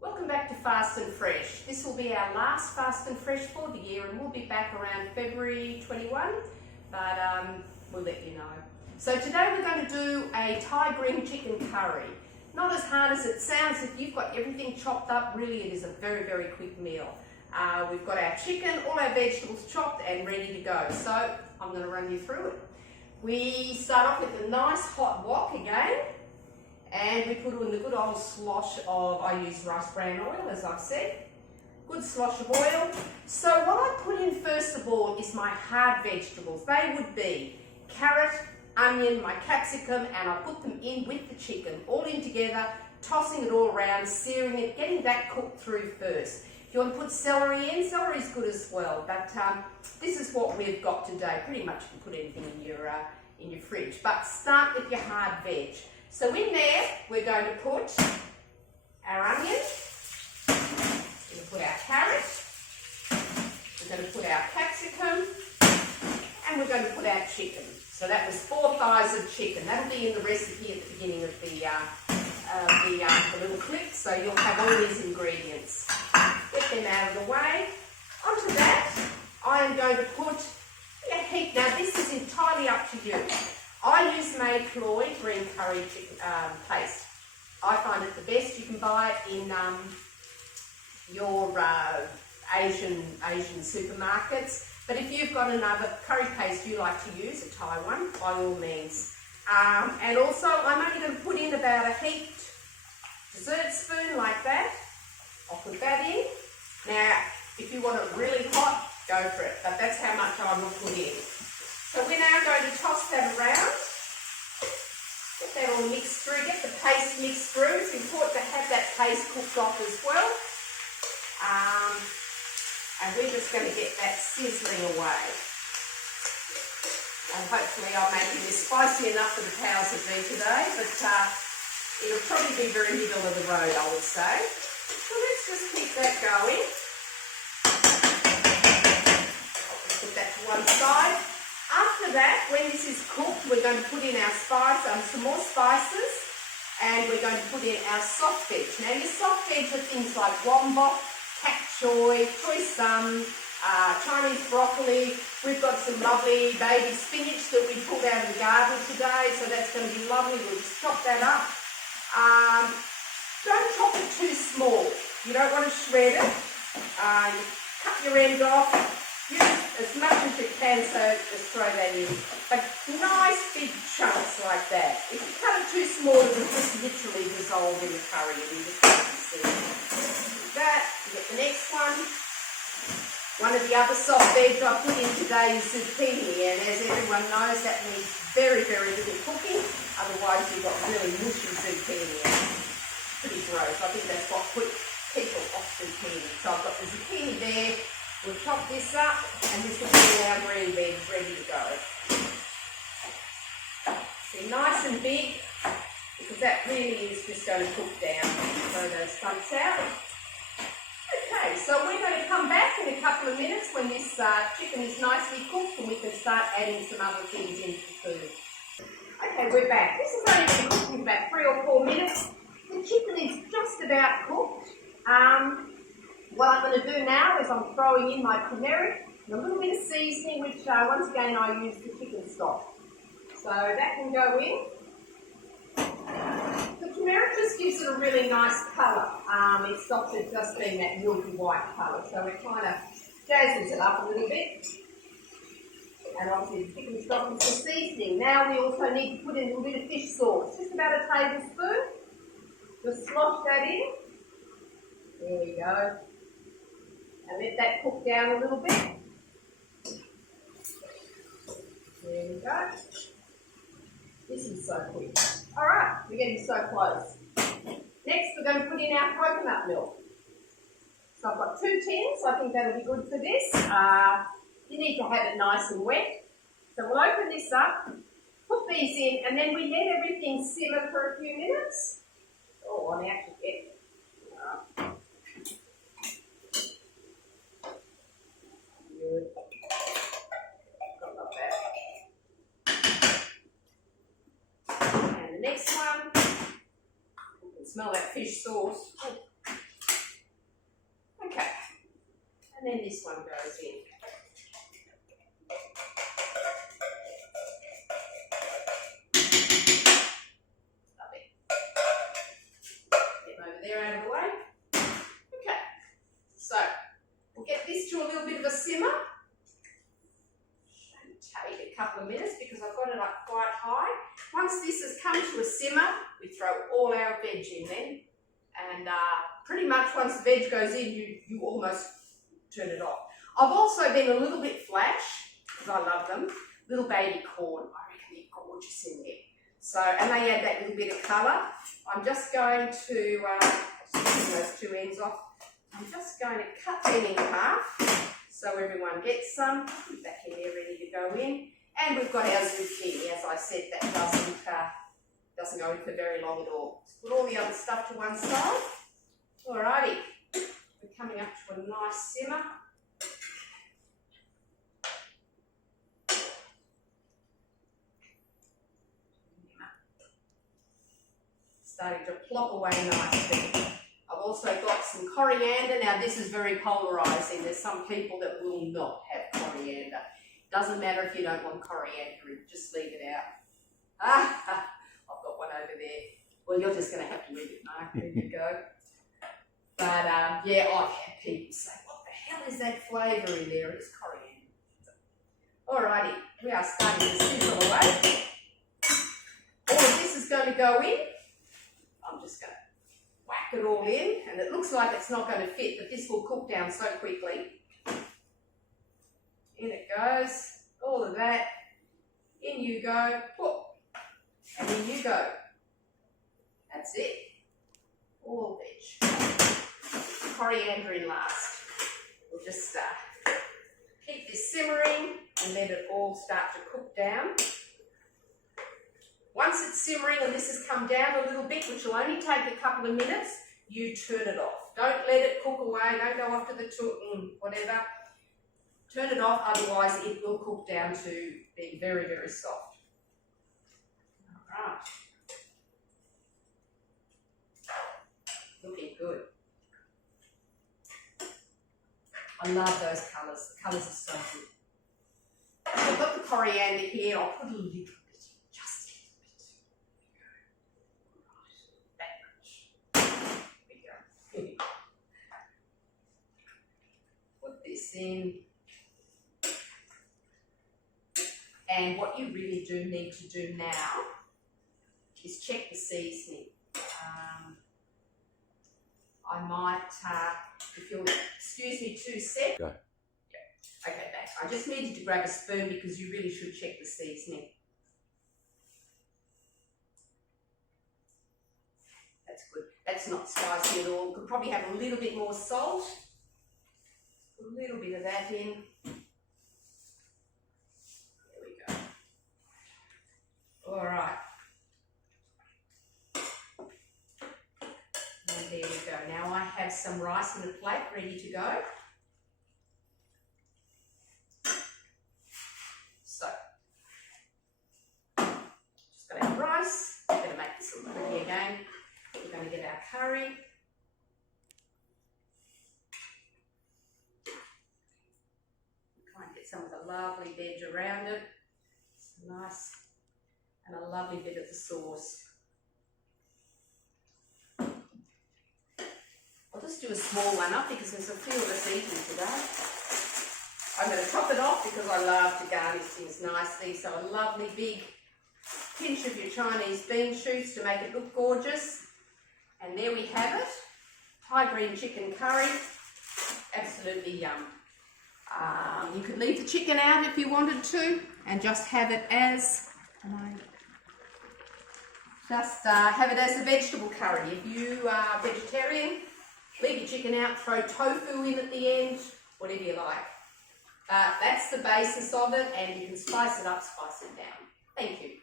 Welcome back to Fast and Fresh. This will be our last Fast and Fresh for the year, and we'll be back around February 21, but we'll let you know. So today we're going to do a Thai green chicken curry. Not as hard as it sounds. If you've got everything chopped up, really it is a very, very quick meal. We've got our chicken, all our vegetables chopped and ready to go. So I'm going to run you through it. We start off with a nice hot wok again. And we put in the good old slosh of, I use rice bran oil as I've said, good slosh of oil. So what I put in first of all is my hard vegetables. They would be carrot, onion, my capsicum, and I put them in with the chicken, all in together, tossing it all around, searing it, getting that cooked through first. If you want to put celery in, celery is good as well, but this is what we've got today. Pretty much you can put anything in your fridge, but start with your hard veg. So in there, we're going to put our onion, we're going to put our carrot, we're going to put our capsicum, and we're going to put our chicken. So that was 4 thighs of chicken. That'll be in the recipe at the beginning of the little clip, so you'll have all these ingredients. Get them out of the way. Onto that, I am going to put a heap. Now this is entirely up to you. I use May Khloe green curry chicken paste. I find it the best. You can buy it in your Asian supermarkets. But if you've got another curry paste you like to use, a Thai one, by all means. And also, I'm only going to put in about a heaped dessert spoon like that. I'll put that in. Now, if you want it really hot, go for it. But that's how much I will put in. So we're now going to toss that around, get that all mixed through, get the paste mixed through. It's important to have that paste cooked off as well. And we're just going to get that sizzling away. And hopefully I'm making this spicy enough for the powers that be today, but it'll probably be very middle of the road, I would say. So let's just keep that going. Put that to one side. After that, when this is cooked, we're going to put in our some more spices, and we're going to put in our soft veg. Now, your soft veg are things like wombok, kap choy, choy sum, Chinese broccoli. We've got some lovely baby spinach that we pulled out of the garden today, so that's going to be lovely. We'll just chop that up. Don't chop it too small. You don't want to shred it. Cut your end off. Use as much as you can, so just throw that in. But nice big chunks like that. If you cut it too small, it will just literally dissolve in the curry and you just can't see it. Like that, you get the next one. One of the other soft veg I put in today is zucchini, and as everyone knows, that needs very, very little cooking. Otherwise, you've got really mushy zucchini. Pretty gross. I think that's what put people off zucchini. So I've got the zucchini there. We'll chop this up, and this will be our green veg ready to go. See, nice and big, because that really is just going to cook down. Throw those stumps out. Okay, so we're going to come back in a couple of minutes when this chicken is nicely cooked, and we can start adding some other things into the food. Okay, we're back. This is only been cooking about 3 or 4 minutes. The chicken is just about cooked. What I'm going to do now is I'm throwing in my turmeric and a little bit of seasoning, which once again I use the chicken stock. So that can go in. The turmeric just gives it a really nice colour. It stops it just being that milky white colour. So it kind of jazzes it up a little bit. And obviously the chicken stock is the seasoning. Now we also need to put in a little bit of fish sauce, just about a tablespoon. Just slosh that in. There we go. And let that cook down a little bit. There we go. This is so quick. Alright, we're getting so close. Next, we're going to put in our coconut milk. So I've got 2 tins. I think that'll be good for this. You need to have it nice and wet. So we'll open this up, put these in, and then we let everything simmer for a few minutes. Oh, on the actual end. Good. Got that. And the next one, you can smell that fish sauce. Oh. one goes in. Lovely. Get them over there out of the way. Okay, so we'll get this to a little bit of a simmer. Take a couple of minutes because I've got it up quite high. Once this has come to a simmer, we throw all our veg in then. And pretty much once the veg goes in, you almost turn it off. I've also been a little bit flash, because I love them. Little baby corn, I reckon they're gorgeous in there. So, and they add that little bit of colour. I'm just going to, just those two ends off. I'm just going to cut them in half so everyone gets some. Put that in there ready to go in. And we've got our zucchini, as I said, that doesn't go in for very long at all. Let's put all the other stuff to one side. Alrighty, we're coming up to a nice simmer. Starting to plop away nicely. I've also got some coriander. Now this is very polarising. There's some people that will not have coriander. Doesn't matter if you don't want coriander, just leave it out. I've got one over there. Well, you're just going to have to leave it, Mark. There you go. But yeah, I've had people say, what the hell is that flavour in there? It's coriander. Alrighty, we are starting to sizzle away. All of this is going to go in. I'm just going to whack it all in, and it looks like it's not going to fit, but this will cook down so quickly. In it goes, all of that. In you go, whoop, and in you go. That's it. All veg. Coriander in last. We'll just keep this simmering and let it all start to cook down. Once it's simmering and this has come down a little bit, which will only take a couple of minutes, you turn it off. Don't let it cook away. Don't go off to the whatever. Turn it off, otherwise it will cook down to being very, very soft. All right. Looking good. I love those colours. The colours are so good. So I've got the coriander here. I'll put a little bit, just a little bit. Right, that much. There we go. Put this in. And what you really do need to do now is check the seasoning. I might, if you'll excuse me 2 seconds. Go. Yeah. Okay, thanks. I just needed to grab a spoon because you really should check the seasoning. That's good. That's not spicy at all. Could probably have a little bit more salt. Put a little bit of that in. All right, and there we go. Now I have some rice in a plate ready to go. So, just got our rice. We're going to make this look pretty again. We're going to get our curry. Try and get some of the lovely veg around it. It's nice. And a lovely bit of the sauce. I'll just do a small one up because there's a few of us eating today. I'm going to top it off because I love to garnish things nicely. So a lovely big pinch of your Chinese bean shoots to make it look gorgeous. And there we have it. Thai green chicken curry. Absolutely yum. You could leave the chicken out if you wanted to and just have it as... Just have it as a vegetable curry. If you are vegetarian, leave your chicken out, throw tofu in at the end, whatever you like. That's the basis of it, and you can spice it up, spice it down. Thank you.